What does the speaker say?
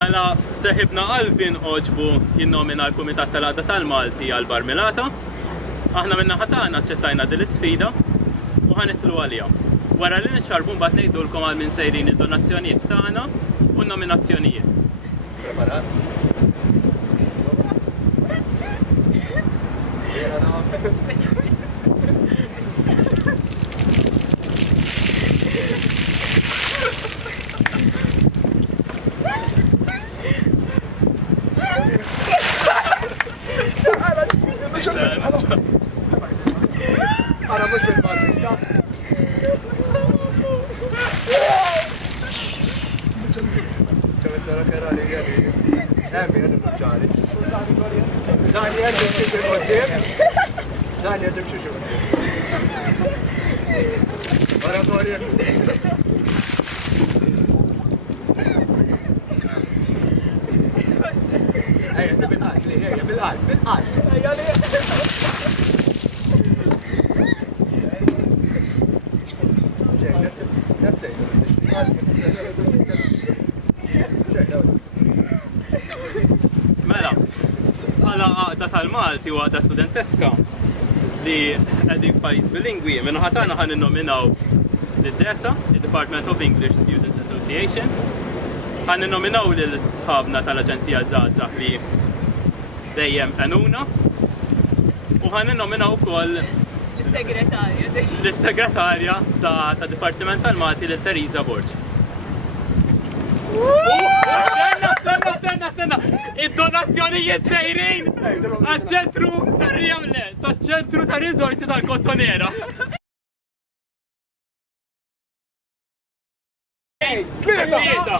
Mela seħibna Alvin oġbu jinnomina l-Kumitat tal-Għadda tal-Malti għal-Barmilata. Aħna minna ħatana ċettajna dil-sfida u ħanitlu għalija. Wara li nixxarbu mbagħad ngħidulkom għal min sejrin id-donazzjonijiet tagħna u n-nominazzjonijiet. Preparat? أنا مش البارتي Mela, għala għaqda tal-Malti u għaqda studenteska li għedin f'pajis bilingwi, minnu ħatana ħan innominaw l-DESA, il-Department of English Students Association, ħan innominaw l-sħabna tal-Aġenzija Żgħażagħ li dejjem għanuna, u ħan innominaw ukoll l-segretarja ta' Dipartiment tal-Malti l-Teresa Borġ. Stenna! Id-donazzjonijiet sejrin għal-ċentru tar-Rijamle, taċ-ċentru tar-Riżorsi tal-Kottonera. Tlieta!